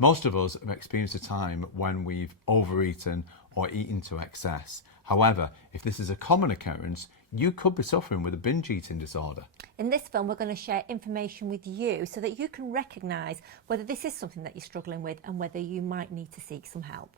Most of us have experienced a time when we've overeaten or eaten to excess. However, if this is a common occurrence, you could be suffering with a binge eating disorder. In this film, we're going to share information with you so that you can recognise whether this is something that you're struggling with and whether you might need to seek some help.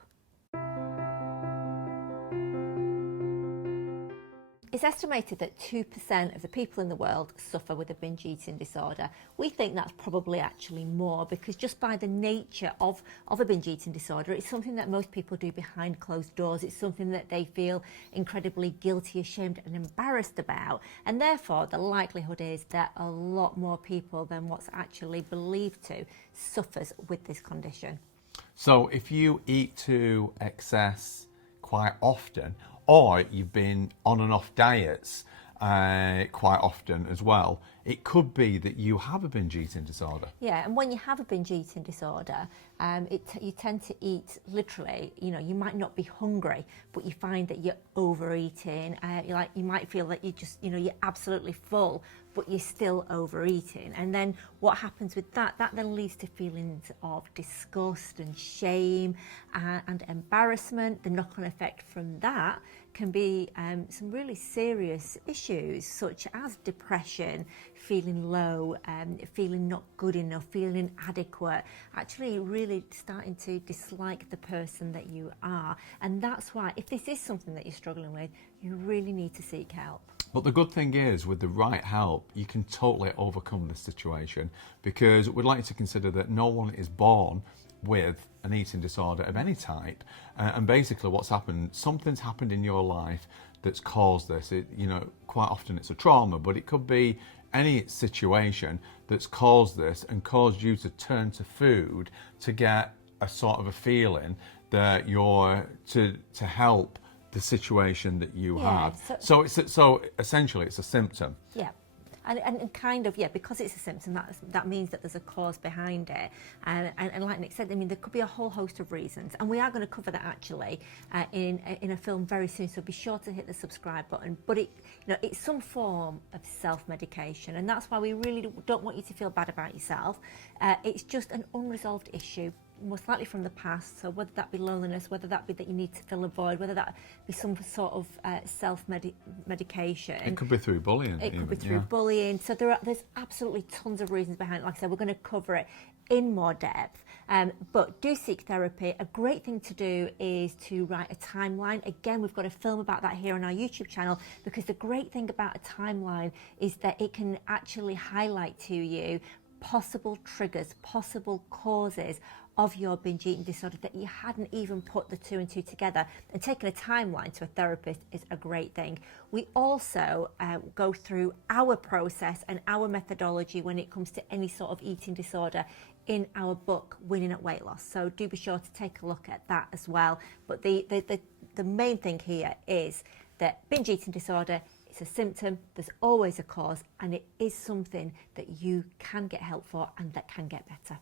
It's estimated that 2% of the people in the world suffer with a binge eating disorder. We think that's probably actually more because just by the nature of a binge eating disorder, it's something that most people do behind closed doors. It's something that they feel incredibly guilty, ashamed and embarrassed about. And therefore, the likelihood is that a lot more people than what's actually believed to suffers with this condition. So if you eat to excess quite often, or you've been on and off diets quite often as well, it could be that you have a binge eating disorder. Yeah, and when you have a binge eating disorder, you tend to eat literally, you might not be hungry, but you find that you're overeating. You might feel that you're absolutely full, but you're still overeating. And then what happens with that then leads to feelings of disgust and shame and embarrassment. The knock-on effect from that can be some really serious issues such as depression, feeling low, feeling not good enough, feeling inadequate, actually really starting to dislike the person that you are. And that's why, if this is something that you're struggling with, you really need to seek help. But the good thing is, with the right help, you can totally overcome this situation, because we'd like you to consider that no one is born with an eating disorder of any type. And basically what's happened, something's happened in your life that's caused this. Quite often it's a trauma, but it could be any situation that's caused this and caused you to turn to food to get a sort of a feeling that you're to help the situation that you have. So essentially it's a symptom. Yeah. And kind of, because it's a symptom, that means that there's a cause behind it. And like Nick said, there could be a whole host of reasons. And we are going to cover that actually in a film very soon. So be sure to hit the subscribe button. But it's some form of self-medication. And that's why we really don't want you to feel bad about yourself. It's just an unresolved issue, most likely from the past. So whether that be loneliness, whether that be that you need to fill a void, whether that be some sort of self-medication. It could be through bullying. It could be through bullying. So there's absolutely tons of reasons behind it. Like I said, we're going to cover it in more depth. But do seek therapy. A great thing to do is to write a timeline. Again, we've got a film about that here on our YouTube channel, because the great thing about a timeline is that it can actually highlight to you possible triggers, possible causes of your binge eating disorder that you hadn't even put the two and two together. And taking a timeline to a therapist is a great thing. We also go through our process and our methodology when it comes to any sort of eating disorder in our book, Winning at Weight Loss. So do be sure to take a look at that as well. But the main thing here is that binge eating disorder, it's a symptom, there's always a cause, and it is something that you can get help for and that can get better.